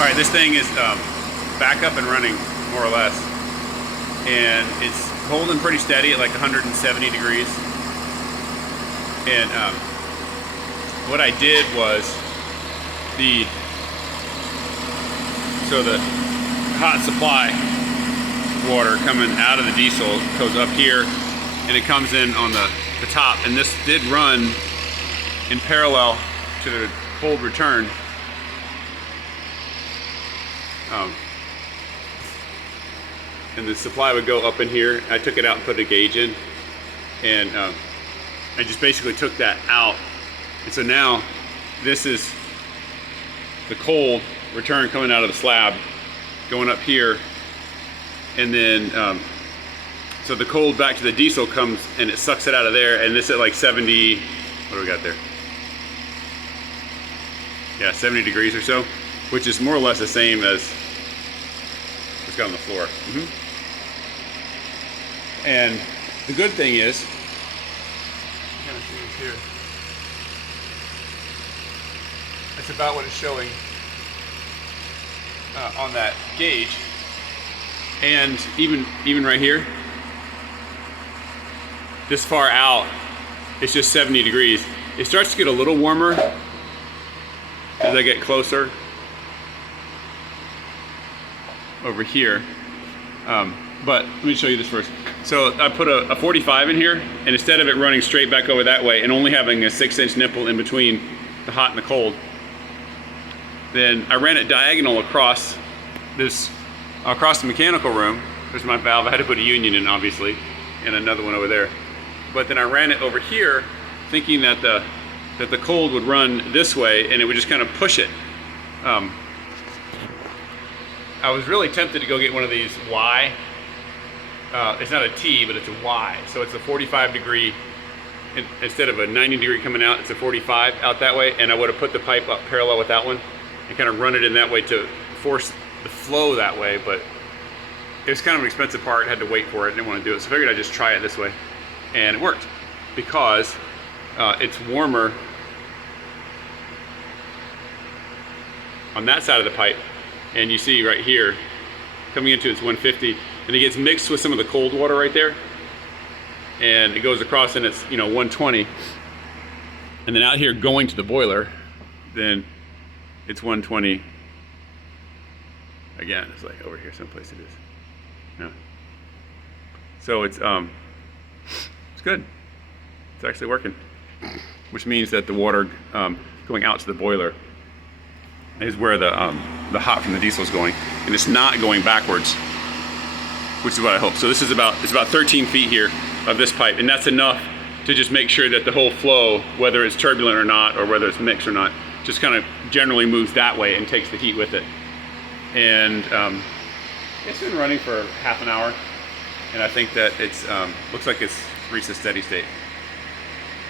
All right, this thing is back up and running, more or less. And it's holding pretty steady at like 170 degrees. And what I did was the hot supply water coming out of the diesel goes up here and it comes in on the top, and this did run in parallel to the cold return. And the supply would go up in here. I took it out and put a gauge in, and I just basically took that out. And so now this is the cold return coming out of the slab, going up here, and then so the cold back to the diesel comes and it sucks it out of there, and this at like 70, what do we got there? Yeah, 70 degrees or so, which is more or less the same as what's got on the floor. And the good thing is, kind of see this here, it's about what it's showing on that gauge. And even right here, this far out, it's just 70 degrees. It starts to get a little warmer as I get closer over here. But let me show you this first. So I put a 45 in here, and instead of it running straight back over that way and only having a 6-inch nipple in between the hot and the cold, then I ran it diagonal across the mechanical room. There's my valve. I had to put a union in, obviously, and another one over there. But then I ran it over here, thinking that the cold would run this way and it would just kind of push it. I was really tempted to go get one of these Y. It's not a T, but it's a Y. So it's a 45 degree, instead of a 90 degree coming out, it's a 45 out that way. And I would have put the pipe up parallel with that one and kind of run it in that way to force the flow that way. But it was kind of an expensive part. I had to wait for it. I didn't want to do it. So I figured I'd just try it this way. And it worked because it's warmer on that side of the pipe. And you see right here, coming into its 150, and it gets mixed with some of the cold water right there, and it goes across and it's 120, and then out here going to the boiler, then it's 120 again. It's like over here someplace it is. Yeah. So it's good. It's actually working, which means that the water going out to the boiler is where the hot from the diesel is going, and it's not going backwards, which is what I hope. So this is it's about 13 feet here of this pipe, and that's enough to just make sure that the whole flow, whether it's turbulent or not, or whether it's mixed or not, just kind of generally moves that way and takes the heat with it. And it's been running for half an hour, and I think that it's looks like it's reached a steady state.